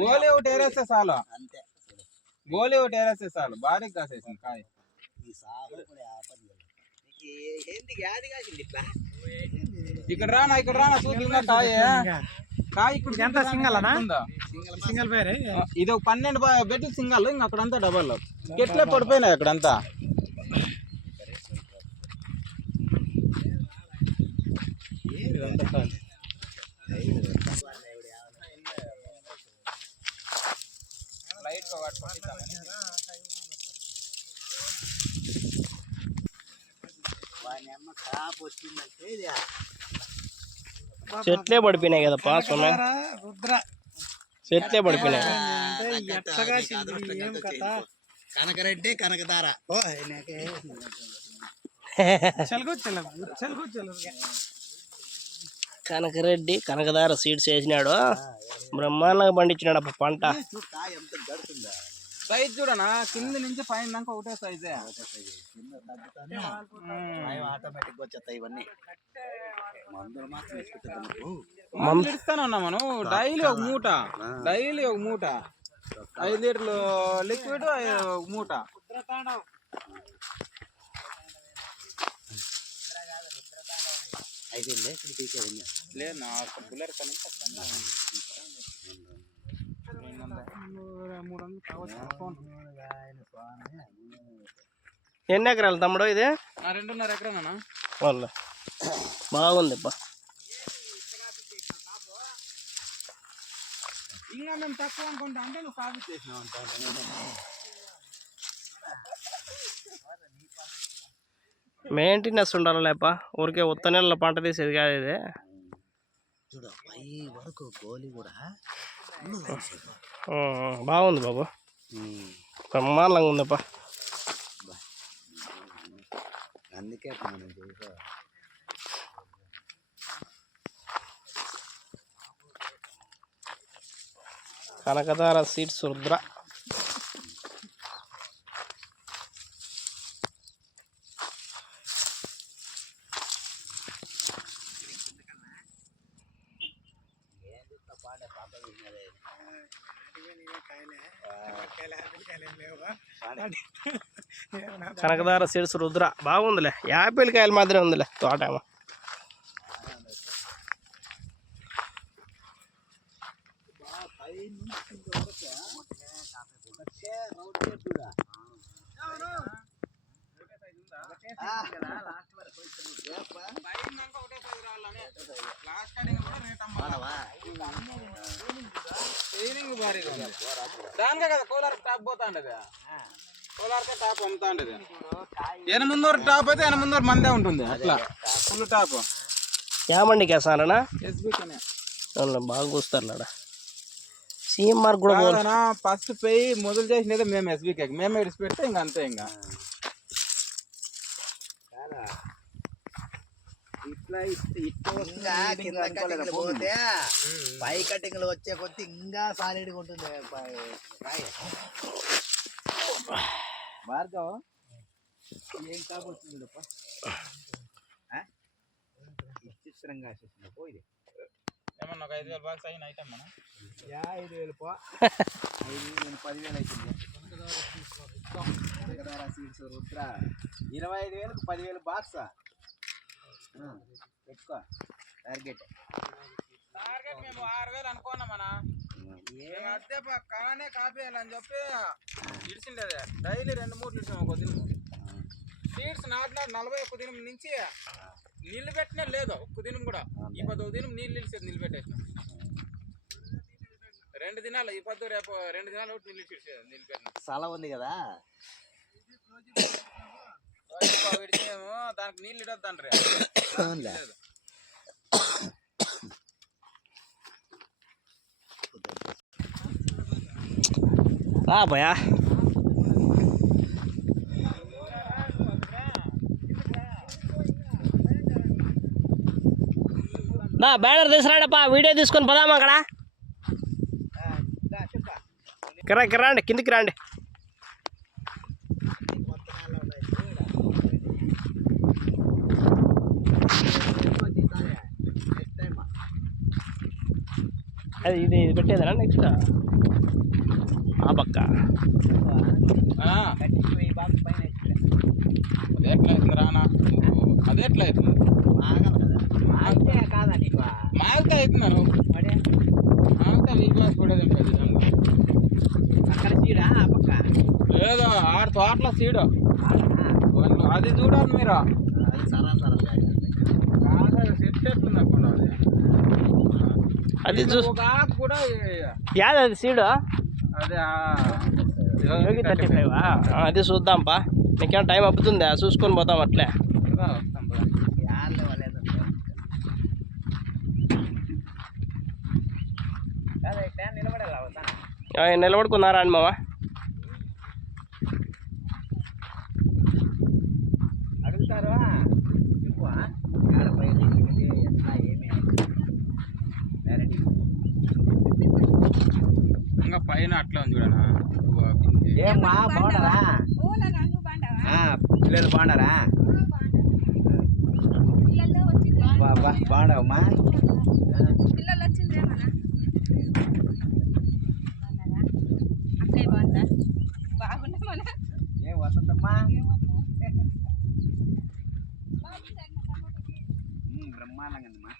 గోలీ ఒకటి ఏరేస్తే చాలు, గోలీ ఒకటి ఏరేస్తే చాలు. భారీ కాసేసింది కాయ. ఇక్కడ రానా చూద్దా కాయ. కాయ ఇక్కడ ఎంత సింగల్ సింగల్ పేరు ఇది ఒక 12 బెడ్లు సింగల్. ఇంకా అక్కడంతా డబల్ ఎట్లే పడిపోయినాయి అక్కడంతా. చెట్లే పడిపోయినాయి కదప్పా సొన్న, చెట్లే పడిపోయినాయి. కనకరెడ్డి కనకదార కనకరెడ్డి కనకదార సీడ్స్ వేసినాడు, బ్రహ్మాండంగా పండించినాడు అప్ప పంట. సైజ్ చూడనా, కింద నుంచి పైన దాకా ఒకటే సైజే. ఆటోమేటిక్ వచ్చేస్తాయి ఇవన్నీ. మందులు ఇస్తానే ఉన్నా మనం. డైలీ ఒక మూట 5 లీటర్లు లిక్విడ్, ఒక మూట. లేదు నా బుల్లర్ ఎన్ని ఎకరాలు తమ్ముడు ఇది? 2.5 ఎకరానా. బాగుంది అబ్బా. ఇంకా మేము తక్కువ అనుకుంటా అంటే నువ్వు కాపీ చేసినావు అంట. మెయింటెనెన్స్ ఉండాలి లేప, ఊరికే ఉత్త నెలల పంట తీసేది కాదు ఇది. బాగుంది బాబు, బ్రహ్మాండంగా ఉందప్పా. అందుకే కనకదార సీడ్స్ రుద్ర. కనకదార సీడ్స్ రుద్ర బాగుందిలే, యాపిల్ కాయలు మాత్రమే ఉందిలే తోట. దానికే కదా కోలార్ టాప్ పోతా ఉండేది, కోలార్కే టాప్ అమ్ముతా ఉండేది. 800 టాప్ అయితే 800 మందే ఉంటుంది అట్లా ఫుల్ టాప్. ఏమండికి వేస్తారనా? ఎస్బీకేనే బాగా కూస్తారులాడ. సీఎం మార్క్ కూడా ఫస్ట్ పోయి మొదలు చేసినదే మేము ఎస్బీకే, మేమే ఇడిచి పెడితే ఇంకా అంతే. ఇంకా పోతే పై కటింగ్లు వచ్చే కొద్ది ఇంకా సాలిడ్గా ఉంటుంది. భార్గవ్ ఏం కాబోతుంది విచిత్రంగా పోయి ఏమన్నా 5,000 బాక్స్ అయిన ఐటమ్ మనం 5,000 పో 10,000 అవుతుంది. సీడ్స్ రుద్ర 25,000 10,000 బాక్స్ పెట్టుకో. టార్గెట్ మేము 6,000 అనుకున్నామన్నా. అదే కానే కాపేయాలని చెప్పి ఇడిచిండేది. డైలీ 2-3 లీటర్లు ఒక దినం. సీడ్స్ నాటిన 41 దినం నుంచి నీళ్ళు పెట్టినా లేదు ఒక్క దినం కూడా. ఈ 10వ దినం నీళ్ళు నిలిచేది నిలబెట్టేసినాం. 2 దినాలు ఈ 10 రేపు 2 దినాలు నీళ్ళు ఇచ్చేది నిలబెట్టిన. చాలా ఉంది కదా విడిచేమో దానికి నీళ్ళు ఇడొద్దండ్రీ. భయా బ్యానర్ తీసుకురాడప్పా, వీడియో తీసుకొని పోదామా అక్కడ. రండి కిందికి రండి. అది ఇది పెట్టేదేనా నెక్స్ట్ ఆ పక్క కట్టిపోయి బాగా పైన ఎక్కితే. అది ఎట్లా అవుతుంది రానా అది ఎట్లా అవుతుంది ఆగదు కదా. ఆగితే కాదా నీకు? మాగితే అవుతున్నారు మరి మాగితే వీక్నెస్ కూడా ఉంటుంది నిజంగా. అక్కడ చీడా ఆ పక్క లేదు ఆడ తోటలో సీడు ఆ, అది చూడాలి మీరు అది సరా కాదు సెట్ ఎట్లుంది అనుకోండి అది చూ ఒక ఆకు కూడా యాది అది సీడు అదే యోగి 35 అది చూద్దాంపా నీకేం టైం అప్పుతుందా చూసుకొని పోతాం అట్లే యాళ్ళ వాళ్ళేదో కాదు ఇట్లా నిలబడాలి అవుతా. నిలబడుకున్నారా అని మామ అడుగుతారు చెప్పు ఆడపై ఎట్లా ఏమి డైరెక్ట్ ఇంకా పైన అట్లా ఉంది చూడనా ఏమ్మా బాగున్నారా? పిల్లలు బాగున్నారా? బాగున్నావమ్మా? పిల్లలు వచ్చిందే మన అక్కయ్య బాగుందా? బాగున్నా మన ఏం వసంతమ్మా? బ్రహ్మాండంగా ఉందమ్మా.